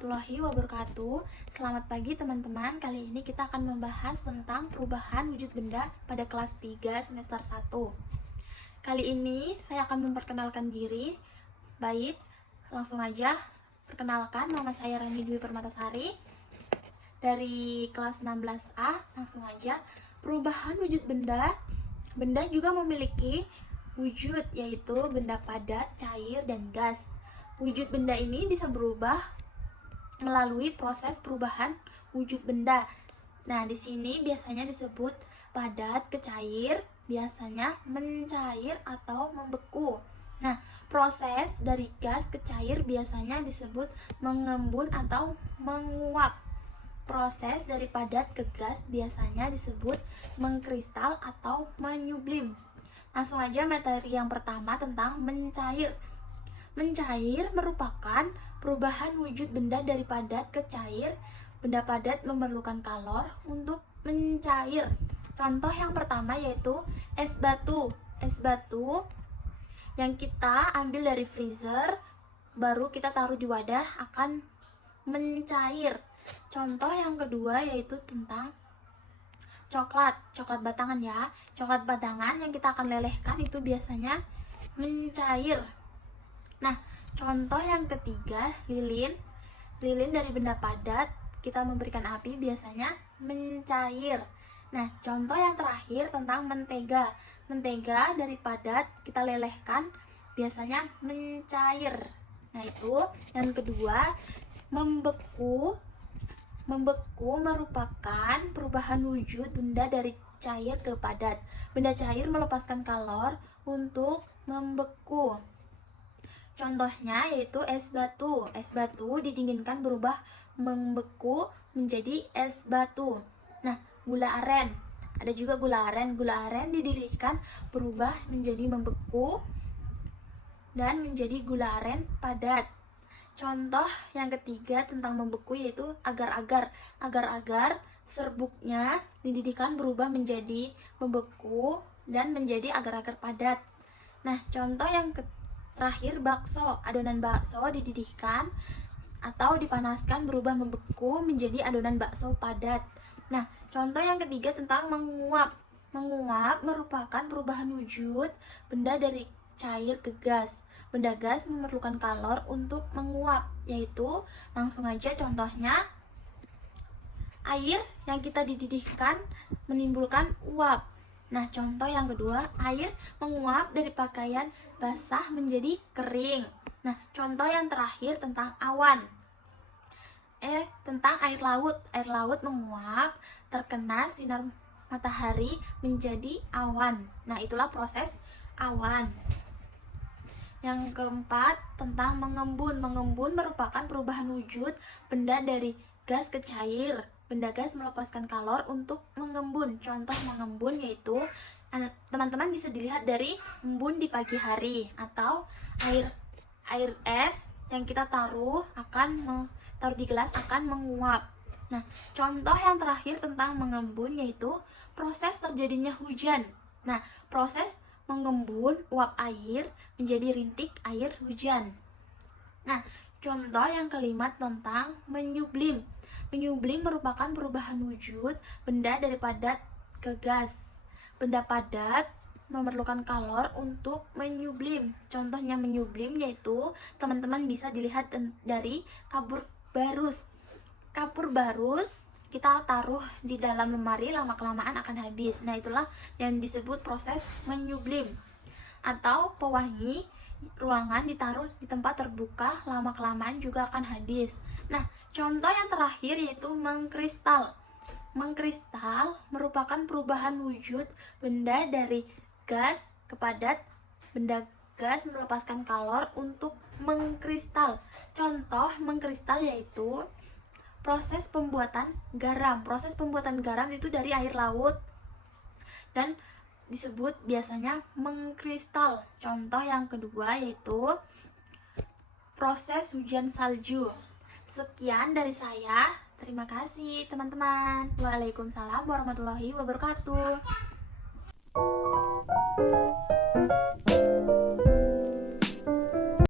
warahmatullahi wabarakatuh. Selamat pagi teman-teman. Kali ini kita akan membahas tentang perubahan wujud benda pada kelas 3 semester 1. Kali ini saya akan memperkenalkan diri. Baik, langsung aja. Perkenalkan, nama saya Rani Dwi Permatasari dari kelas 16A. Langsung aja. Perubahan wujud benda. Benda juga memiliki wujud, yaitu benda padat, cair, dan gas. Wujud benda ini bisa berubah melalui proses perubahan wujud benda. Nah, di sini biasanya disebut padat ke cair, biasanya mencair atau membeku. Nah, proses dari gas ke cair biasanya disebut mengembun atau menguap. Proses dari padat ke gas biasanya disebut mengkristal atau menyublim. Langsung aja materi yang pertama tentang mencair. Mencair merupakan perubahan wujud benda dari padat ke cair. Benda padat memerlukan kalor untuk mencair. Contoh yang pertama yaitu es batu. Es batu yang kita ambil dari freezer, baru kita taruh di wadah akan mencair. Contoh yang kedua yaitu tentang coklat batangan ya. Coklat batangan yang kita akan lelehkan itu biasanya mencair. Nah, contoh yang ketiga, lilin. Lilin dari benda padat, kita memberikan api biasanya mencair. Nah, contoh yang terakhir tentang mentega. Mentega dari padat, kita lelehkan, biasanya mencair. Nah, itu yang kedua, membeku. Membeku merupakan perubahan wujud benda dari cair ke padat. Benda cair melepaskan kalor untuk membeku. Contohnya yaitu es batu. Es batu didinginkan berubah membeku menjadi es batu. Nah, gula aren. Ada juga gula aren. Gula aren didinginkan berubah menjadi membeku dan menjadi gula aren padat. Contoh yang ketiga tentang membeku yaitu agar-agar. Agar-agar serbuknya dididihkan berubah menjadi membeku dan menjadi agar-agar padat. Nah, contoh yang terakhir bakso. Adonan bakso dididihkan atau dipanaskan berubah membeku menjadi adonan bakso padat. Nah, contoh yang ketiga tentang menguap. Menguap merupakan perubahan wujud benda dari cair ke gas. Benda gas memerlukan kalor untuk menguap, yaitu langsung aja contohnya air yang kita dididihkan menimbulkan uap. Nah, contoh yang kedua, air menguap dari pakaian basah menjadi kering. Nah, contoh yang terakhir tentang awan. Tentang air laut. Air laut menguap terkena sinar matahari menjadi awan. Nah, itulah proses awan. Yang keempat, tentang mengembun. Mengembun merupakan perubahan wujud benda dari gas ke cair. Benda gas melepaskan kalor untuk mengembun. Contoh mengembun yaitu teman-teman bisa dilihat dari embun di pagi hari atau air es yang kita taruh di gelas akan menguap. Nah, contoh yang terakhir tentang mengembun yaitu proses terjadinya hujan. Nah, proses mengembun uap air menjadi rintik air hujan. Nah, contoh yang kelima tentang menyublim. Menyublim merupakan perubahan wujud benda dari padat ke gas. Benda padat memerlukan kalor untuk menyublim. Contohnya menyublim yaitu teman-teman bisa dilihat dari kapur barus. Kapur barus kita taruh di dalam lemari, lama-kelamaan akan habis. Nah, itulah yang disebut proses menyublim. Atau pewangi ruangan ditaruh di tempat terbuka, lama-kelamaan juga akan habis. Nah, contoh yang terakhir yaitu mengkristal. Mengkristal merupakan perubahan wujud benda dari gas ke padat. Benda gas melepaskan kalor untuk mengkristal. Contoh mengkristal yaitu proses pembuatan garam. Proses pembuatan garam itu dari air laut dan disebut biasanya mengkristal. Contoh yang kedua yaitu proses hujan salju. Sekian dari saya. Terima kasih teman-teman. Waalaikumsalam warahmatullahi wabarakatuh.